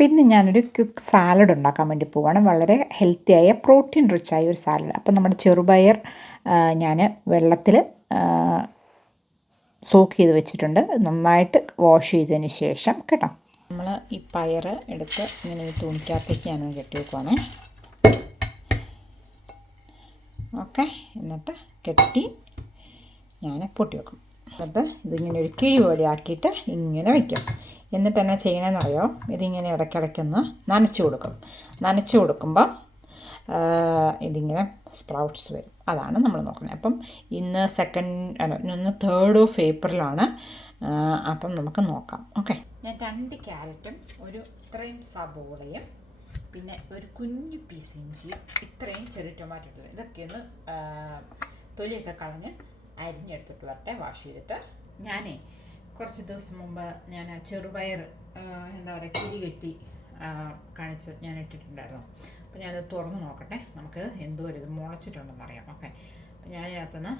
പിന്നെ ഞാനൊരു quick salad ഉണ്ടാക്കാൻ വേണ്ടി പോവാണ്. വളരെ ഹെൽത്തിയായ പ്രോട്ടീൻ റിച്ചായ ഒരു സാലഡ് അപ്പം നമ്മുടെ ചെറുപയർ ഞാൻ വെള്ളത്തിൽ സോക്ക് ചെയ്ത് വെച്ചിട്ടുണ്ട്. നന്നായിട്ട് വാഷ് ചെയ്തതിന് ശേഷം കേട്ടോ. നമ്മൾ ഈ പയർ എടുത്ത് ഇങ്ങനെ ഈ തുണിക്കകത്തേക്ക് ഞാൻ കെട്ടി വെക്കുവാണേ. ഓക്കെ എന്നിട്ട് കെട്ടി ഞാൻ പൊട്ടി വെക്കും. എന്നിട്ട് ഇതിങ്ങനെ ഒരു കിഴി പോലെ ആക്കിയിട്ട് ഇങ്ങനെ വയ്ക്കും എന്നിട്ട് എന്നാ ചെയ്യണമെന്നറിയോ ഇതിങ്ങനെ ഇടയ്ക്കിടയ്ക്കൊന്ന് നനച്ച് കൊടുക്കും. നനച്ച് കൊടുക്കുമ്പോൾ ഇതിങ്ങനെ സ്പ്രൗട്ട്സ് വരും. അതാണ് നമ്മൾ നോക്കുന്നത്. അപ്പം ഇന്ന് സെക്കൻഡ് ഇന്ന് തേർഡ് ഓഫ് ഏപ്രിലാണ് അപ്പം നമുക്ക് നോക്കാം. ഓക്കെ ഞാൻ രണ്ട് ക്യാരറ്റും ഒരു ഇത്രയും സബോളയും പിന്നെ ഒരു കുഞ്ഞു പീസ് ഇഞ്ചിയും ഇത്രയും ചെറിയ ടൊമാറ്റോ എടുത്തു ഇതൊക്കെ ഒന്ന് തൊലിയൊക്കെ കളഞ്ഞ് അരിഞ്ഞെടുത്തിട്ട് വരട്ടെ വാഷ് ചെയ്തിട്ട്. ഞാനേ കുറച്ച് ദിവസം മുമ്പ് ഞാൻ ചെറുപയർ എന്താ പറയുക കിരി കെട്ടി കാണിച്ച് ഞാൻ ഇട്ടിട്ടുണ്ടായിരുന്നു. അപ്പോൾ ഞാനത് തുറന്ന് നോക്കട്ടെ. നമുക്ക് എന്തോ ഒരു ഇത് മുളച്ചിട്ടുണ്ടെന്ന് അറിയാം. ഓക്കെ. അപ്പം ഞാൻ ഇതിനകത്തുനിന്ന്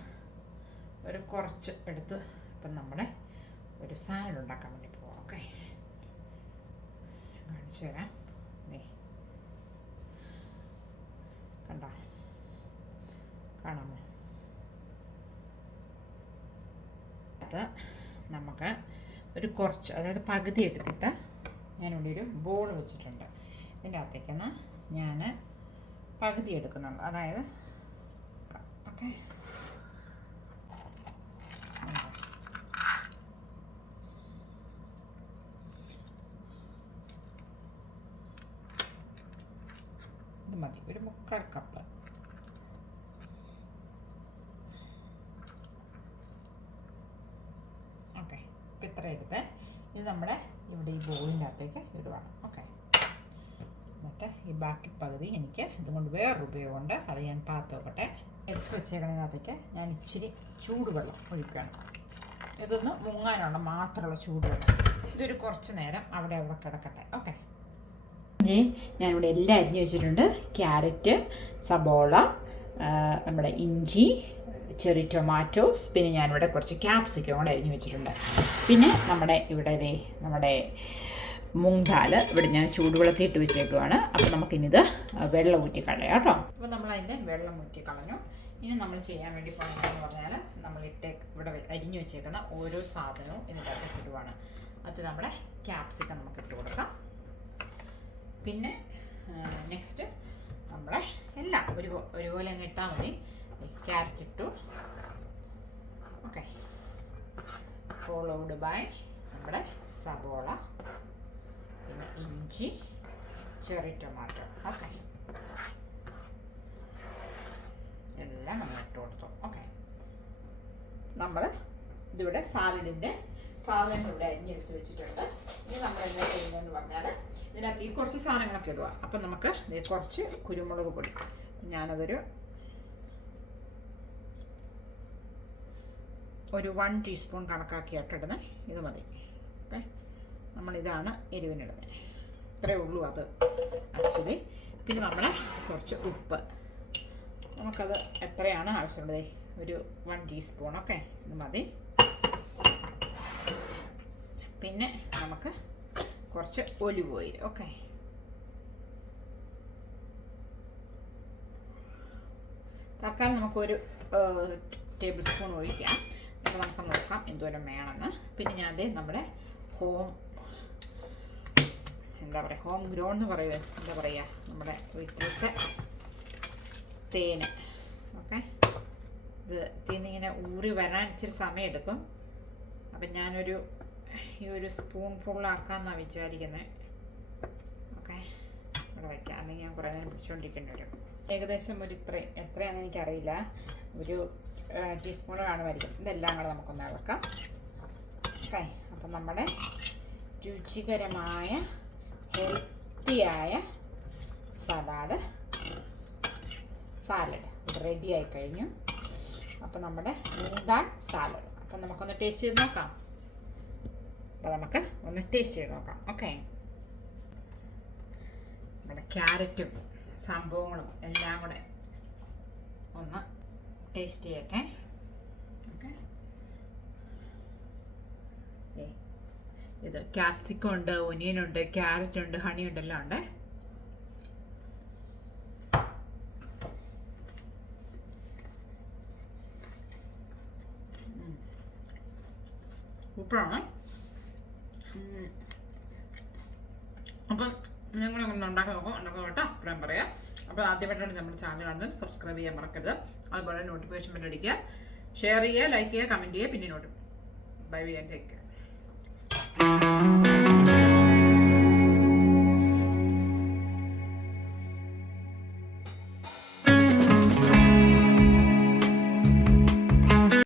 ഒരു കുറച്ച് എടുത്ത് ഇപ്പം നമ്മുടെ ഒരു സാലഡ് ഉണ്ടാക്കാൻ വേണ്ടി പോവാം. ഓക്കെ. കാണിച്ചു തരാം. കണ്ടോ? കാണാമോ? അത് നമുക്ക് ഒരു കുറച്ച് അതായത് പകുതി എടുത്തിട്ട് ഞാനിവിടെ ഒരു ബോൾ വെച്ചിട്ടുണ്ട്. ഇതിന്റെ അകത്തേക്കൊന്ന് ഞാൻ പകുതി എടുക്കുന്നുണ്ട് അതായത് ഓക്കെ. ഇത് മതി. ഒരു മുക്കാൽ കപ്പ് ഓക്കെ ഇത്ര എടുത്ത്. ഇത് നമ്മുടെ ഇവിടെ ഈ ബോളിന്റെ അകത്തേക്ക് ഇടുവാണ് ഓക്കെ എന്നിട്ട് ഈ ബാക്കി പകുതി എനിക്ക് ഇതുകൊണ്ട് വേറൊരു ഉപയോഗമുണ്ട്. അത് ഞാൻ പാത്ത് നോക്കട്ടെ എടുത്ത് വെച്ചേക്കണതിനകത്തേക്ക് ഞാൻ ഇച്ചിരി ചൂടുവെള്ളം ഒഴിക്കുകയാണ്. ഇതൊന്ന് മുങ്ങാനുള്ള മാത്രമുള്ള ചൂടുവെള്ളം. ഇതൊരു കുറച്ച് നേരം അവിടെ അവിടെ കിടക്കട്ടെ. ഓക്കെ ഞാനിവിടെ എല്ലാം അരിഞ്ഞ് വെച്ചിട്ടുണ്ട്. ക്യാരറ്റ് സബോള നമ്മുടെ ഇഞ്ചി ചെറി ടൊമാറ്റോസ് പിന്നെ ഞാനിവിടെ കുറച്ച് ക്യാപ്സിക്കം കൂടെ അരിഞ്ഞ് വെച്ചിട്ടുണ്ട്. പിന്നെ നമ്മുടെ ഇവിടെ നമ്മുടെ മുങ്കാൽ ഇവിടെ ഞാൻ ചൂടുവെള്ളത്തിൽ ഇട്ട് വെച്ചേക്കുവാണ്. അപ്പോൾ നമുക്കിനിത് വെള്ളം ഊറ്റി കളയാം കേട്ടോ. അപ്പോൾ നമ്മളതിന്റെ വെള്ളം ഊറ്റി കളഞ്ഞു. ഇനി നമ്മൾ ചെയ്യാൻ വേണ്ടി പോകുന്നതെന്ന് പറഞ്ഞാൽ നമ്മൾ ഇട്ട് ഇവിടെ അരിഞ്ഞു വെച്ചേക്കുന്ന ഓരോ സാധനവും ഇതിന്റെ അകത്ത് ഇടുവാണ്. അത് നമ്മുടെ ക്യാപ്സിക്കം നമുക്ക് ഇട്ട് കൊടുക്കാം. പിന്നെ നെക്സ്റ്റ് നമ്മളെ എല്ലാം ഒരു ഒരുപോലെ അങ്ങ് ഇട്ടാൽ മതി. ക്യാരറ്റ് ഇട്ടു. ഓക്കെ ഫോളോഡ് ബൈ നമ്മുടെ സബോള പിന്നെ ഇഞ്ചി ചെറി ടൊമാറ്റോ ഓക്കെ എല്ലാം നമ്മൾ ഇട്ട് കൊടുത്തു. ഓക്കെ നമ്മൾ ഇതിവിടെ സാലഡിന്റെ സാധനങ്ങൾ ഇവിടെ അരിഞ്ഞെടുത്ത് വെച്ചിട്ടുണ്ട്. ഇനി നമ്മൾ എന്താ ചെയ്യുന്നതെന്ന് പറഞ്ഞാൽ ഇതിനകത്ത് ഈ കുറച്ച് സാധനങ്ങളൊക്കെ ഇടുക. അപ്പം നമുക്ക് കുറച്ച് കുരുമുളക് പൊടി. ഞാനതൊരു ഒരു വൺ ടീസ്പൂൺ കണക്കാക്കിയിട്ട് ഇടുന്നത് ഇത് മതി. ഓക്കെ. നമ്മളിതാണ് എരിവിനിടുന്നത് ഇത്രയേ ഉള്ളൂ അത് ആക്ച്വലി. പിന്നെ നമ്മൾ കുറച്ച് ഉപ്പ്. നമുക്കത് എത്രയാണ് ആവശ്യമുള്ളത്? ഒരു വൺ ടീസ്പൂൺ ഓക്കെ. ഇത് മതി. പിന്നെ നമുക്ക് കുറച്ച് ഒലിവ് ഓയിൽ ഓക്കെ. തക്കാളി നമുക്കൊരു ടേബിൾ സ്പൂൺ ഒഴിക്കാം. അപ്പോൾ നമുക്ക് നോക്കാം എന്തോരം വേണമെന്ന്. പിന്നെ ഞാൻ അതേ നമ്മുടെ ഹോം എന്താ പറയുക ഹോം ഗ്രോൺ എന്ന് പറയുക എന്താ പറയുക നമ്മുടെ വീട്ടിലത്തെ തേന് ഓക്കെ. ഇത് തേനിങ്ങനെ ഊറി വരാൻ ഇച്ചിരി സമയമെടുക്കും. അപ്പം ഞാനൊരു ഈ ഒരു സ്പൂൺ ഫുള്ളാക്കാമെന്നാണ് വിചാരിക്കുന്നത് ഓക്കെ. ഇവിടെ വയ്ക്കാം അല്ലെങ്കിൽ ഞാൻ കുറേ നേരം പിടിച്ചുകൊണ്ടിരിക്കേണ്ടി വരും. ഏകദേശം ഒരു ഇത്ര എത്രയാണെന്ന് എനിക്കറിയില്ല. ഒരു ടീസ്പൂൺ കാണുമായിരിക്കും. ഇതെല്ലാം കൂടെ നമുക്കൊന്ന് ഇളക്കാം. ഓക്കെ. അപ്പം നമ്മുടെ രുചികരമായ ഹെൽത്തിയായ സലാഡ് സാലഡ്. റെഡി ആയി കഴിഞ്ഞു. അപ്പം നമ്മുടെ മൂങ്കാൽ സാലഡ്. അപ്പം നമുക്കൊന്ന് ടേസ്റ്റ് ചെയ്ത് നോക്കാം. അപ്പോൾ നമുക്ക് ഒന്ന് ടേസ്റ്റ് ചെയ്ത് നോക്കാം. ഓക്കെ നമ്മുടെ ക്യാരറ്റും സംഭവങ്ങളും എല്ലാം കൂടെ ഒന്ന് ടേസ്റ്റ് ചെയ്യട്ടെ. ഇത് ക്യാപ്സിക്കം ഉണ്ട് ഒനിയൻ ഉണ്ട് ക്യാരറ്റ് ഉണ്ട് ഹണി ഉണ്ട് എല്ലാം ഉണ്ട്. സൂപ്പറാണ് അപ്പം നിങ്ങളൊന്ന് ഉണ്ടാക്കി നോക്കും. ഉണ്ടാക്കി കേട്ടോ. അഭിപ്രായം പറയാം. അപ്പോൾ ആദ്യമായിട്ടാണ് നമ്മുടെ ചാനൽ കാണുന്നത്. സബ്സ്ക്രൈബ് ചെയ്യാൻ മറക്കരുത്. അതുപോലെ നോട്ടിഫിക്കേഷൻ ബെൽ അടിക്കുക. ഷെയർ ചെയ്യുക ലൈക്ക് ചെയ്യുക കമന്റ് ചെയ്യുക. പിന്നെ not bye bye take care